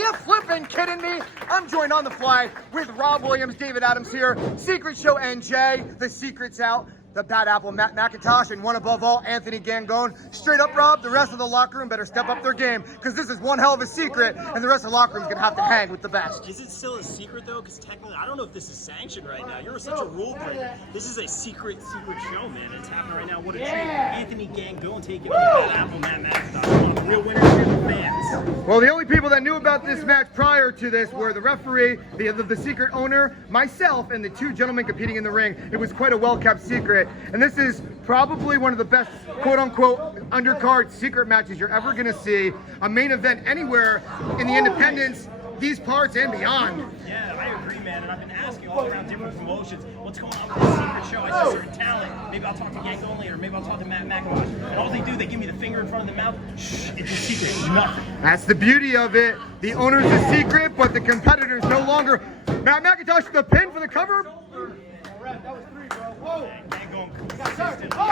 you flipping kidding me? I'm joined on the fly with Rob Williams, David Adams here, Secret Show NJ, the secret's out. The Bad Apple, Macintosh, and one above all, Anthony Gangone. Straight up, Rob, the rest of the locker room better step up their game, because this is one hell of a secret, and the rest of the locker room's going to have to hang with the best. Is it still a secret, though? Because technically, I don't know if this is sanctioned right now. You're such a rule breaker. This is a secret show, man. It's happening right now. What a treat. Anthony Gangone taking on the Bad Apple, Macintosh. Real winners here, the fans. Well, the only people that knew about this match prior to this were the referee, the secret owner, myself, and the two gentlemen competing in the ring. It was quite a well-kept secret. And this is probably one of the best, quote-unquote, undercard secret matches you're ever going to see. A main event anywhere in the independents, these parts, and beyond. Yeah, I agree, man. And I've been asking all around different promotions, what's going on with this secret show? I see certain talent. Maybe I'll talk to Gangone later. Maybe I'll talk to Macintosh. And all they do, they give me the finger in front of the mouth. Shh, it's a secret. It's nothing. That's the beauty of it. The owner's a secret, but the competitor's no longer. Macintosh, the pin for the cover. That was 3, bro. Whoa.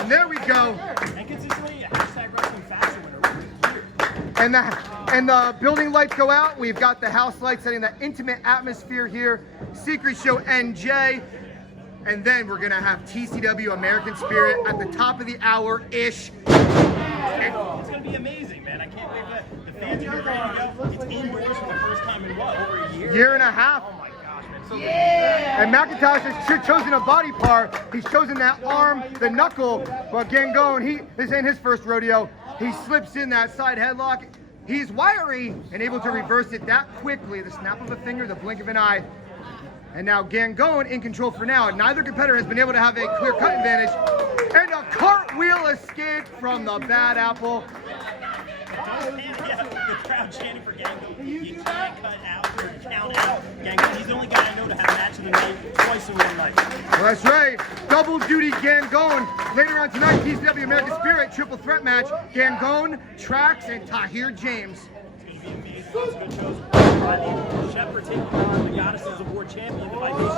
And there we go. And consistently, hashtag wrestling faster winner. And the building lights go out. We've got the house lights setting that intimate atmosphere here. Secret Show NJ. And then we're going to have TCW American Spirit at the top of the hour-ish. It's going to be amazing, man. I can't wait for that. The fans are ready to go. It's indoors for the first time in what, over a year? Year and a half. Oh my gosh, man. So And Macintosh has chosen a body part. He's chosen that arm, the knuckle. But Gangone, this ain't his first rodeo. He slips in that side headlock. He's wiry and able to reverse it that quickly. The snap of a finger, the blink of an eye. And now Gangone in control for now. Neither competitor has been able to have a clear-cut advantage. And a cartwheel escape from the Bad Apple. Yeah, the crowd chanting for Gangone. You can't cut out or count out Gangone. He's the only guy I know to have match of the night twice in one night. Well, that's right. Double duty Gangone. Later on tonight, TCW American Spirit triple threat match. Gangone, Trax, and Tahir James. It's going to be amazing. It's a good show. Shepard taking on the Goddesses of War champion, the Vivacious.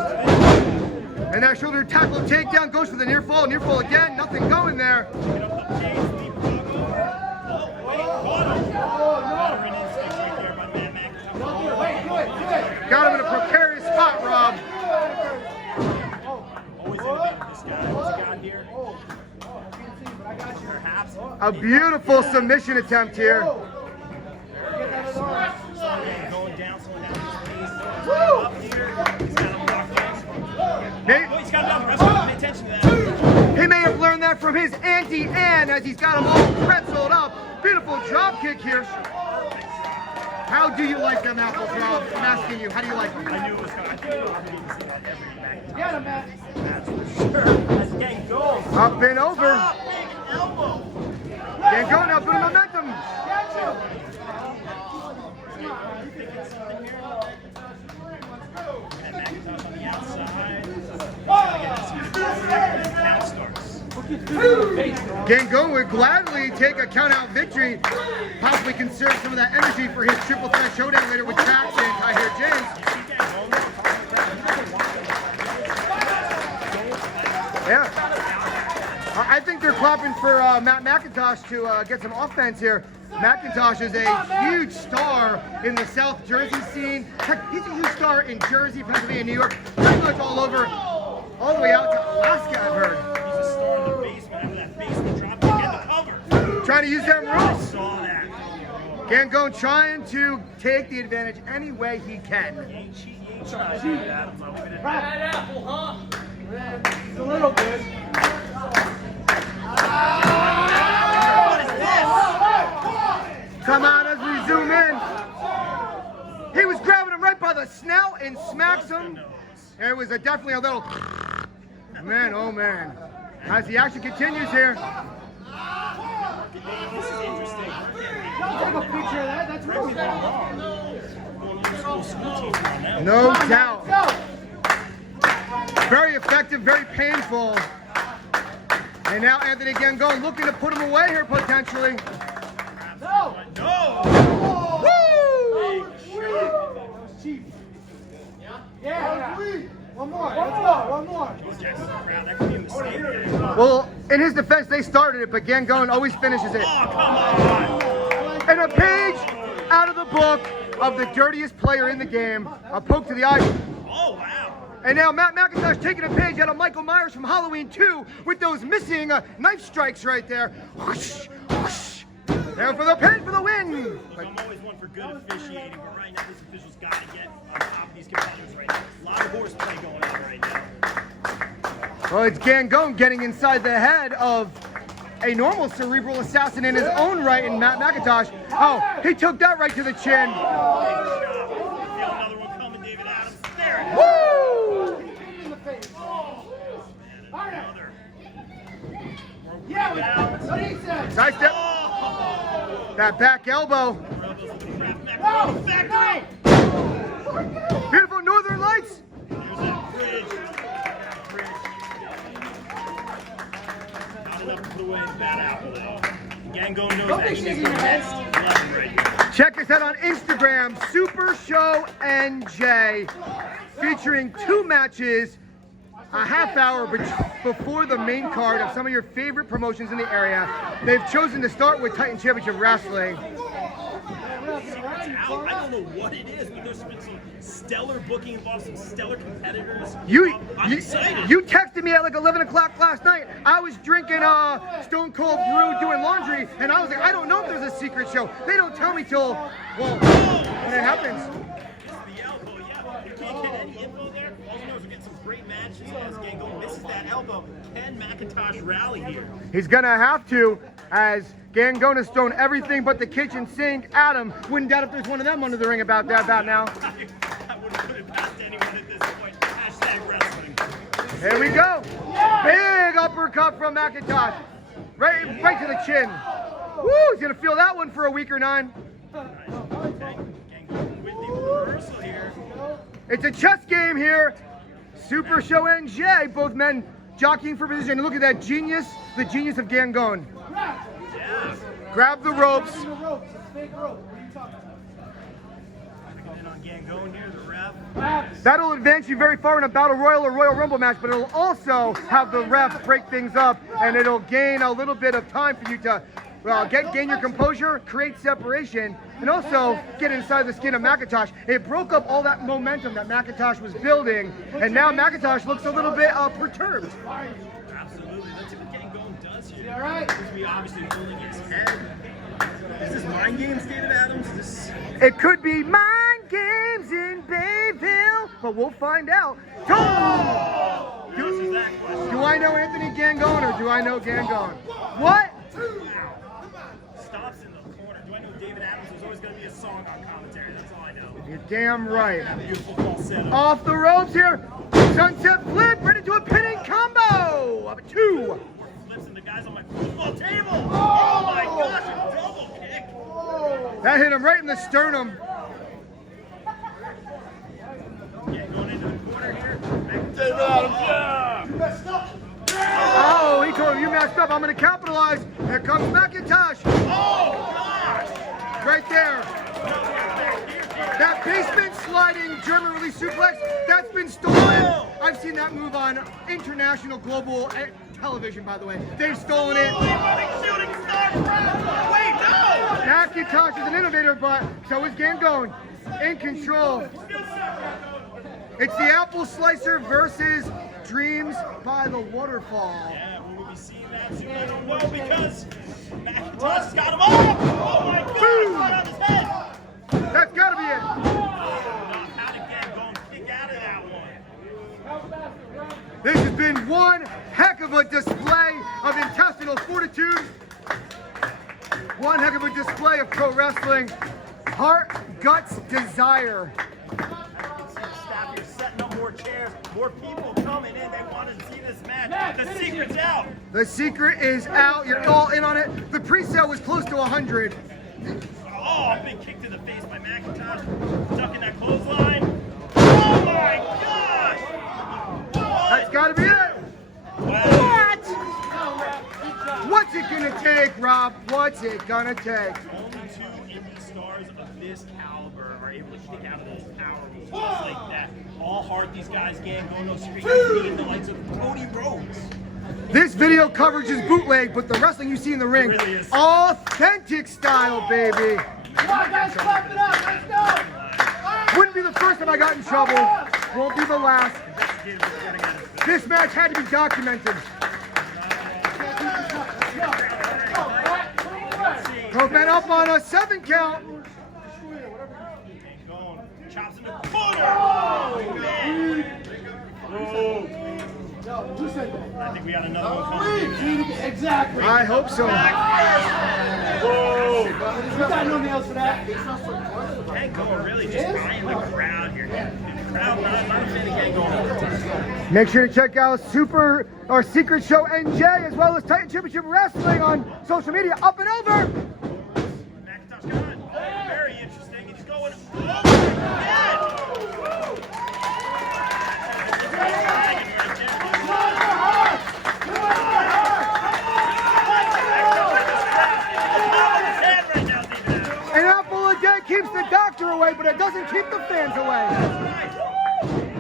And that shoulder tackle takedown goes for the near fall. Near fall again. Nothing going there. Got him in a precarious spot, Rob. Always innovative, this guy. What's he got here? Perhaps. A beautiful submission attempt here. Going down, someone down his face. Up here. He's got him blocked legs. He's got him down the wrestler. Pay attention to that. He may have learned that from his Auntie Ann as he's got him all pretzeled up. Beautiful drop kick here. How do you like them apples, Rob? I'm asking you, how do you like them? I knew it was coming. I think we're going to see that every match. Get him, Matt. That's for sure. As Gangone. Up and over. Top big elbow. Gangone now building momentum. And Macintosh on the outside. Count starts. Gangone would gladly take a count-out victory, possibly conserve some of that energy for his triple threat showdown later with Trax and Tahir James. Yeah. I think they're clapping for Macintosh to get some offense here. Macintosh is a huge star in the South Jersey scene. Heck, he's a huge star in Jersey, Pennsylvania, New York, pretty much all over, all the way out to Alaska, I've heard. He's a star in the basement after that basement drop kick and the cover. Trying to use them I rules. saw that. Gangone trying to take the advantage any way he can. You ain't trying to do that. I'm leaving it. Bad apple, huh? It's a little bit. What is this? Come on as we zoom in. He was grabbing him right by the snout and smacks him. It was definitely a little, man, oh man. As the action continues here. This is interesting. Don't take a picture of that. That's really bad. No doubt. Very effective, very painful. And now Anthony Gangone looking to put him away here potentially. No! No! Woo! Cheap. Yeah. One more. One more. That could be a mistake. Well, in his defense, they started it, but Gangone always finishes it. Oh, come on! And a page out of the book. of the dirtiest player in the game. A poke to the eye. Oh, wow. And now Matt Macintosh taking a page out of Michael Myers from Halloween 2 with those missing knife strikes right there. Whoosh, whoosh. There for the pin for the win. Look, I'm always one for good officiating, but right now this official's got to get on top of these competitors right now. A lot of horseplay going on right now. Well, it's Gangone getting inside the head of a normal cerebral assassin in his own right in Matt Macintosh. Oh, he took that right to the chin. Another one coming, David Adams. There it is. Woo! In the face. Another. Yeah, what he said. Side step. That back elbow. Factory. Beautiful Northern Lights. Here's that bridge. Not enough to put away the bad apple though. Gangone knows that he needs the next 11 right here. Check us out on Instagram, Super Show NJ, featuring 2 matches, a half hour before the main card of some of your favorite promotions in the area. They've chosen to start with Titan Championship Wrestling. I don't know what it is, but there's been some stellar booking involved, some stellar competitors. I'm excited. You texted me at like 11 o'clock last night. I was drinking Stone Cold Brew, doing laundry, and I was like, I don't know if there's a secret show. They don't tell me till, well, when it happens. The elbow, yeah. You can't get any info there. All you know is we're getting some great matches as Gangone misses that elbow. Can Macintosh rally here? He's gonna have to, as Gangone has thrown everything but the kitchen sink at him. Wouldn't doubt if there's one of them under the ring about now. I wouldn't put it past anyone at this point. Hashtag wrestling. Here we go. Big uppercut from Macintosh. Right to the chin. Woo, he's gonna feel that one for a week or 9. Gangone with the reversal here. It's a chess game here. Super Show NJ, both men jockeying for position. And look at that genius, the genius of Gangone. Yeah. Grab the ropes. The ropes. It's fake rope. What are you talking Checking in on Gangone here, the ref. about? That'll advance you very far in a Battle Royal or Royal Rumble match, but it'll also have the ref break things up, and it'll gain a little bit of time for you to gain your composure, create separation, and also get inside the skin of Macintosh. It broke up all that momentum that Macintosh was building, and now Macintosh looks a little bit perturbed. Absolutely. Let's see what Gangone does here. All right. Because we obviously holding his head. Is this mind games, David Adams? Is this... It could be mind games in Bayville, but we'll find out. Do I know Anthony Gangone or do I know Gangone? What? Stops in the corner. Do I know David Adams? There's always going to be a song on commentary. That's all I know. You're damn right. Beautiful falsetto. Off the ropes here. Sunset flip, right into a pinning combo. Up 2. Flips into guys on my football table. Oh my gosh, a double kick. That hit him right in the sternum. Yeah, going into the corner here. David Adams, yeah. You messed up. Oh, he told him, you messed up. I'm going to capitalize. Here comes Macintosh. Oh gosh. Right there. That basement sliding German release suplex, that's been stolen. I've seen that move on international global television, by the way. They've stolen it. Shooting star. Wait, no. Macintosh is an innovator, but so is Gangone. In control. It's the apple slicer versus Dreams by the Waterfall. Yeah, will we be seeing that soon? I don't know because Macintosh has got him off. Oh my God! Right on his head. That's got to be it. How did Gangone kick out of that one? This has been one heck of a display of intestinal fortitude. One heck of a display of pro wrestling. Heart, guts, desire. Staff here setting up more chairs, more people coming in. They want to see this match. The secret's out. The secret is out. You're all in on it. The pre-sale was close to 100. Oh, a big kick to the face by Macintosh. Ducking that clothesline. Oh my gosh! That's got to be it. What? What's it gonna take, Rob? What's it gonna take? Only 2 indie stars of this caliber are able to kick out of those power moves just like that. All hard these guys Gangone straight beating the likes of Cody Rhodes. This video coverage is bootleg, but the wrestling you see in the ring, It really is. authentic style, baby. Come on, guys, clap it up. Let's go. be the first time I got in trouble. Won't be the last. This match had to be documented. Both men up on a 7 count. Chops in the corner. Oh, man. Who said that? I think we got another one coming. Exactly. I hope so. We got no nails for that. Gangone really just eyeing the crowd here. The crowd, not a fan of Gangone. Make sure to check out Secret Show NJ as well as Titan Championship Wrestling on social media. Up and over. Macintosh gone. Oh, very interesting. He's going over again. An apple a day keeps the doctor away, but it doesn't keep the fans away.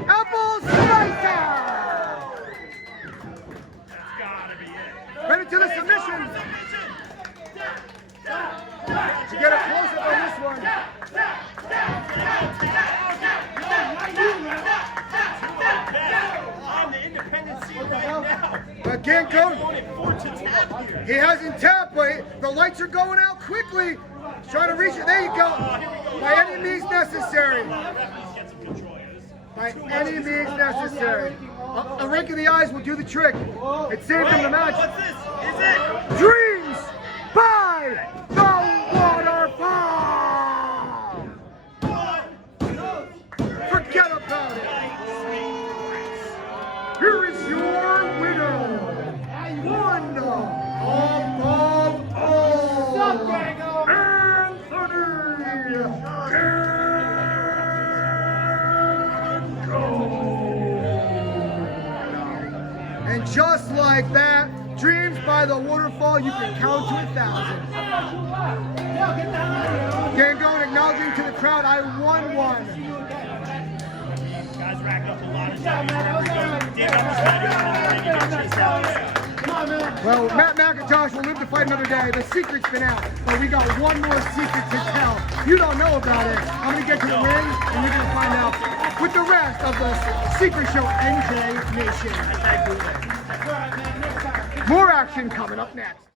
Apple Slicer! Ready to the submission. To get a close-up on this one. On the independent scene right now. But Gangone, To tap here. he hasn't tapped, but the lights are going out quickly. He's trying to reach it. There you go. By any means necessary. By any means necessary. A rake of the eyes will do the trick. It saved him the match. What's this? Is it? Dreams by the waterfall. Forget about it. Here is your winner. One of all. And just like that, dreams by the waterfall, you can count to 1,000. Gangone acknowledging to the crowd, I won one. Guys racking up a lot of time. Well, Matt Macintosh will live to fight another day. The secret's been out, but we got one more secret to tell. You don't know about it. I'm going to get to the ring, and you're going to find out with the rest of the Secret Show NJ Nation. More action coming up next.